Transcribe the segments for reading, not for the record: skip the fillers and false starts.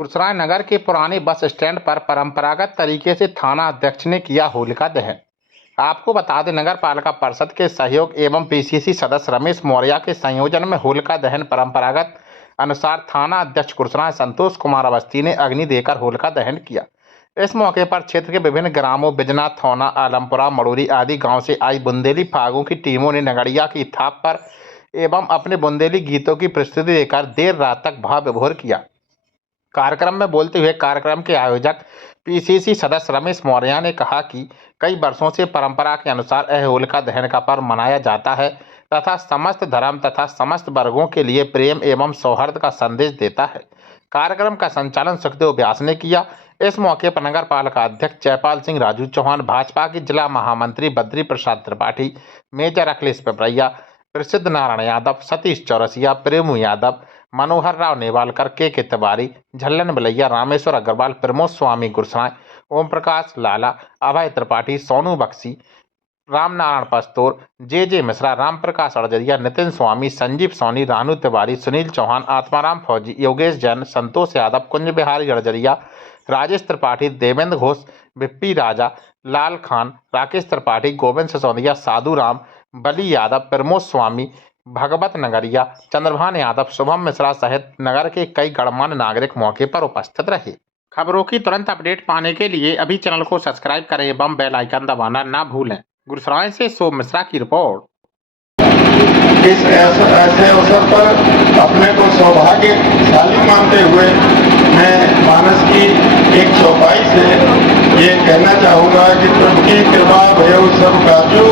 गुरसराय नगर के पुराने bus stand पर परंपरागत तरीके से थाना अध्यक्ष ने किया होलिका दहन। आपको बता दें, नगर पालिका परिषद के सहयोग एवं पीसीसी सदस्य रमेश मौर्य के संयोजन में होलिका दहन परंपरागत अनुसार थाना अध्यक्ष गुरसराय संतोष कुमार अवस्थी ने अग्नि देकर होलिका दहन किया। इस मौके पर क्षेत्र के विभिन्न ग्रामों बिजना, थौना, आलमपुरा, मड़ोरी आदि गाँव से आई बुंदेली फागों की टीमों ने नगड़िया की थाप पर एवं अपने बुंदेली गीतों की प्रस्तुति देकर देर रात तक भाव विभोर किया। कार्यक्रम में बोलते हुए कार्यक्रम के आयोजक पीसीसी सदस्य रमेश मौर्य ने कहा कि कई वर्षों से परंपरा के अनुसार यह होलिका दहन का पर्व मनाया जाता है तथा समस्त धर्म तथा समस्त वर्गों के लिए प्रेम एवं सौहार्द का संदेश देता है। कार्यक्रम का संचालन सुखदेव व्यास ने किया। इस मौके पर नगर पालिका अध्यक्ष जयपाल सिंह राजू चौहान, भाजपा की जिला महामंत्री बद्री प्रसाद त्रिपाठी, मेजर अखिलेश पिपरैया, प्रसिद्ध नारायण यादव, सतीश चौरसिया, प्रेमू यादव, मनोहर राव नेवालकर, के तिवारी, झल्लन बलैया, रामेश्वर अग्रवाल, प्रमोद स्वामी गुरसराय, ओम प्रकाश लाला, अभय त्रिपाठी, सोनू बक्सी, रामनारायण पस्तोर, जे मिश्रा, राम प्रकाश अड़जरिया, नितिन स्वामी, संजीव सोनी, रानू तिवारी, सुनील चौहान, आत्माराम फौजी, योगेश जैन, संतोष यादव, कुंज बिहारी अड़जरिया, राजेश त्रिपाठी, देवेंद्र घोष, बिप्पी राजा, लाल खान, राकेश त्रिपाठी, गोविंद सिसोदिया, साधु राम, बली यादव, प्रमोद स्वामी, भगवत नगरिया, चंद्रभान यादव, शुभम मिश्रा सहित नगर के कई गणमान्य नागरिक मौके पर उपस्थित रहे। खबरों की तुरंत अपडेट पाने के लिए अभी चैनल को सब्सक्राइब करें एवं बेल आइकन दबाना ना भूलें। गुरसराय से शोभ मिश्रा की रिपोर्ट। इस ऐसे अवसर पर अपने को सौभाग्यशाली मानते हुए मैं मानस की एक चौपाई से ये कहना चाहूँगा कि प्रभु की कृपा भयो सब काजू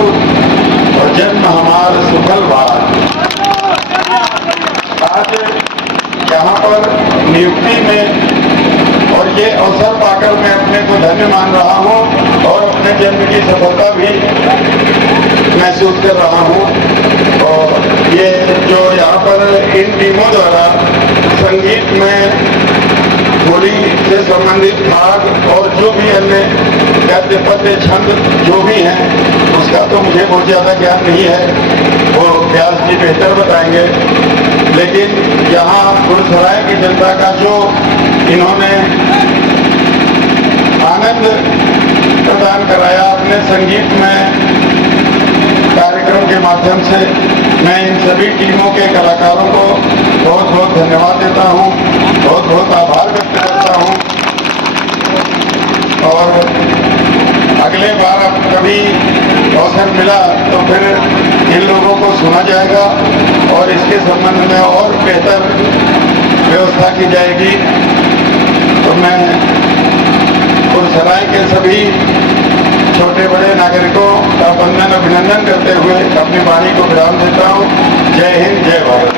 और जन्म हमार सुफल बार। आज यहाँ पर नियुक्ति में और ये अवसर पाकर मैं अपने को धन्य मान रहा हूँ और अपने जन्म की सफलता भी महसूस कर रहा हूँ। और ये जो यहाँ पर इन टीमों द्वारा संगीत में होली से संबंधित भाग और जो भी अन्य गद्य पद्य छंद जो भी हैं उसका तो मुझे बहुत ज़्यादा ज्ञान नहीं है, वो व्यास जी बेहतर बताएंगे। लेकिन यहाँ गुरसराय की जनता का जो इन्होंने आनंद प्रदान कराया अपने संगीत में कार्यक्रम के माध्यम से, मैं इन सभी टीमों के कलाकारों को बहुत बहुत धन्यवाद देता हूँ, बहुत बहुत आभार व्यक्त करता हूँ। और अगले बार अब कभी अवसर मिला तो फिर इन लोगों को सुना जाएगा और इसके संबंध में और बेहतर व्यवस्था की जाएगी। तो मैं गुरसराय के सभी छोटे बड़े नागरिकों का वंदन अभिनंदन करते हुए अपनी वाणी को विराम देता हूँ। जय हिंद, जय भारत।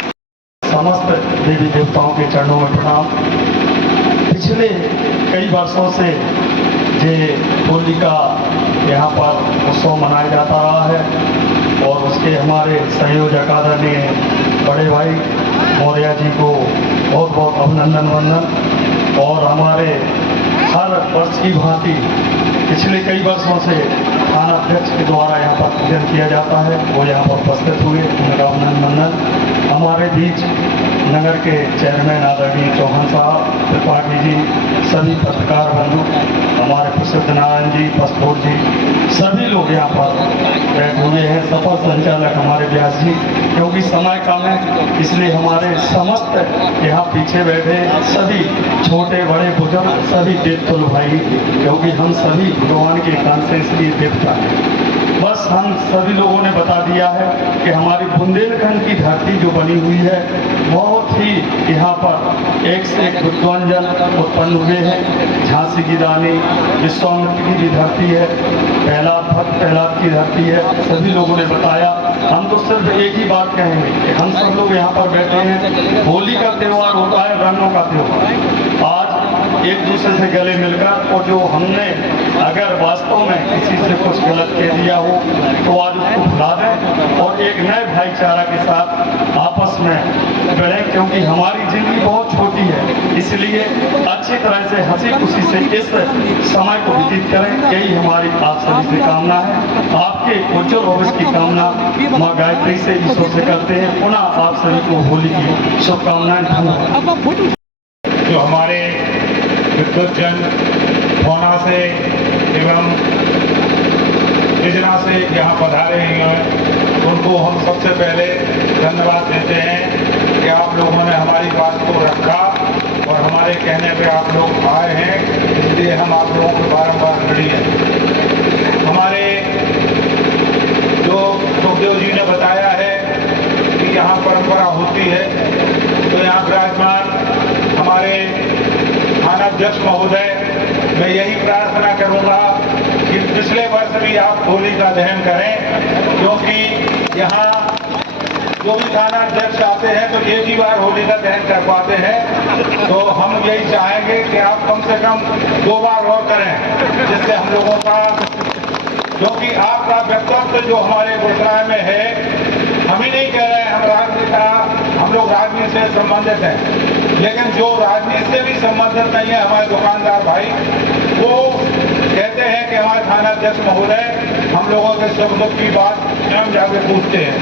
समस्त देवी देवताओं के चरणों में प्रणाम। पिछले कई वर्षों से ये होली का यहाँ पर उत्सव मनाया जाता रहा है और उसके हमारे संयोजक आदरणीय बड़े भाई मौर्य जी को बहुत बहुत अभिनंदन वंदन। और हमारे हर वर्ष की भांति पिछले कई वर्षों से थाना अध्यक्ष के द्वारा यहाँ पर पूजन किया जाता है, वो यहाँ पर उपस्थित हुए, उनका अभिनंदन। हमारे बीच नगर के चेयरमैन आदरणीय चौहान साहब, त्रिपाठी जी, सभी पत्रकार बंधु, हमारे प्रसिद्ध नारायण जी, पस्तोर जी, सभी लोग यहाँ पर बैठे हुए हैं। सफल संचालक हमारे व्यास जी, क्योंकि समय कम है इसलिए हमारे समस्त यहाँ पीछे बैठे सभी छोटे बड़े बुजुर्ग सभी देवतुल भाई, क्योंकि हम सभी भगवान के कांसेंस के देवता हैं। बस हम सभी लोगों ने बता दिया है कि हमारी बुंदेलखंड की धरती जो बनी हुई है बहुत ही यहाँ पर एक से एक विद्वानजन उत्पन्न हुए हैं। झांसी की रानी विश्वामित्र की भी धरती है, प्रहलाद की धरती है, सभी लोगों ने बताया। हम तो सिर्फ एक ही बात कहेंगे कि हम सब लोग यहाँ पर बैठे हैं, होली का त्यौहार होता है, रंगों का त्यौहार। आज एक दूसरे से गले मिलकर, और जो हमने अगर वास्तव में किसी से कुछ गलत कह दिया हो तो आज उसको भुला दें और एक नए भाईचारा के साथ आपस में बढ़ें, क्योंकि हमारी जिंदगी बहुत छोटी है, इसलिए अच्छी तरह से हंसी खुशी से इस समय को व्यतीत करें। यही हमारी आप सभी से कामना है। आपके उज्जवल भविष्य की कामना माँ गायत्री से ईश्वर से करते हैं। पुनः आप सभी को होली की शुभकामनाएं। जो हमारे विद्युतजन होना से एवं इजना से यहाँ पधारे हैं, उनको हम सबसे पहले धन्यवाद देते हैं कि आप लोगों ने हमारी बात को रखा और हमारे कहने पे आप लोग आए हैं, इसलिए हम आप लोगों को बारंबार ऋणी हैं। हमारे जो सुखदेव जी ने बताया है कि यहाँ परंपरा होती है, तो यहाँ विराजमान हमारे थानाध्यक्ष महोदय, मैं यही प्रार्थना करूंगा कि पिछले वर्ष भी आप होली का दहन करें, क्योंकि यहाँ जो भी थानाध्यक्ष आते हैं तो एक ही बार होली का दहन कर पाते हैं, तो हम यही चाहेंगे कि आप कम से कम 2 बार और करें, जिससे हम लोगों का, क्योंकि आपका व्यक्तित्व जो हमारे गुजरात में है, हम ही नहीं कह रहे हैं, हम लोग राजनीति से संबंधित हैं, लेकिन जो राजनीति से भी संबंधित नहीं है, हमारे दुकानदार भाई, वो कहते हैं कि हमारे थानाध्यक्ष महोदय हम लोगों के सुख दुख की बात स्वयं जाके पूछते हैं।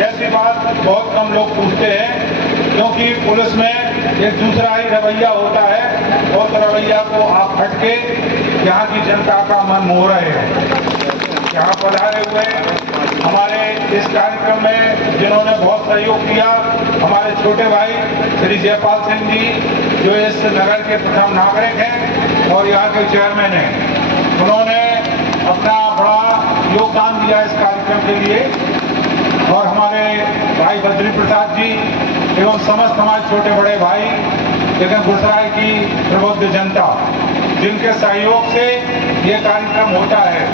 ऐसी बात बहुत कम लोग पूछते हैं, क्योंकि पुलिस में एक दूसरा ही रवैया होता है, और उस रवैया को आप हटके यहाँ की जनता का मन मोह रहे हैं। यहाँ पधारे हुए हमारे इस कार्यक्रम में जिन्होंने बहुत सहयोग किया, हमारे छोटे भाई श्री जयपाल सिंह जी, जो इस नगर के प्रथम नागरिक हैं और यहाँ के चेयरमैन हैं, उन्होंने अपना बड़ा योगदान दिया इस कार्यक्रम के लिए, और हमारे भाई बद्री प्रसाद जी एवं समस्त हमारे छोटे बड़े भाई, लेकिन गुजरात की प्रबुद्ध जनता, जिनके सहयोग से ये कार्यक्रम होता है,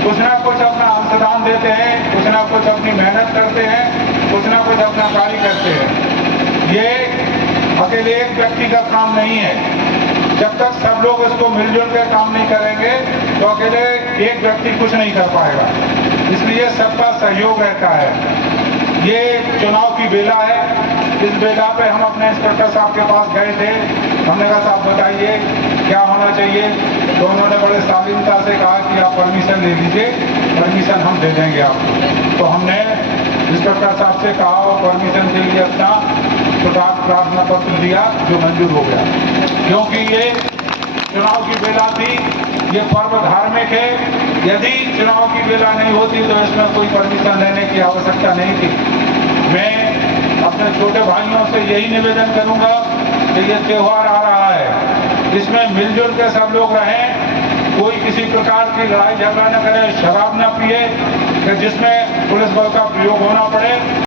कुछ ना कुछ अपना अंशदान देते हैं, कुछ ना कुछ अपनी मेहनत करते हैं, कुछ ना कुछ अपना कार्य करते हैं। ये अकेले एक व्यक्ति का काम नहीं है। जब तक सब लोग इसको मिलजुल कर काम नहीं करेंगे तो अकेले एक व्यक्ति कुछ नहीं कर पाएगा, इसलिए सबका सहयोग रहता है। ये चुनाव की बेला है, इस बेला पे हम अपने इंस्पेक्टर साहब के पास गए थे, हमने कहा साहब बताइए क्या होना चाहिए, तो उन्होंने बड़े शालीनता से कहा कि आप परमिशन ले लीजिए, परमिशन हम दे देंगे आपको। तो हमने इंस्पेक्टर साहब से कहा और परमिशन के लिए अपना प्रार्थना पत्र दिया, जो मंजूर हो गया, क्योंकि ये चुनाव की बेला थी, ये पर्व धार्मिक है। यदि चुनाव की बेला नहीं होती तो इसमें कोई परमिशन लेने की आवश्यकता नहीं थी। मैं अपने छोटे भाइयों से यही निवेदन करूंगा कि ये त्योहार आ रहा है, इसमें मिलजुल के सब लोग रहें, कोई किसी प्रकार की लड़ाई झगड़ा न करे, शराब न पिए कि जिसमें पुलिस बल का प्रयोग होना पड़े।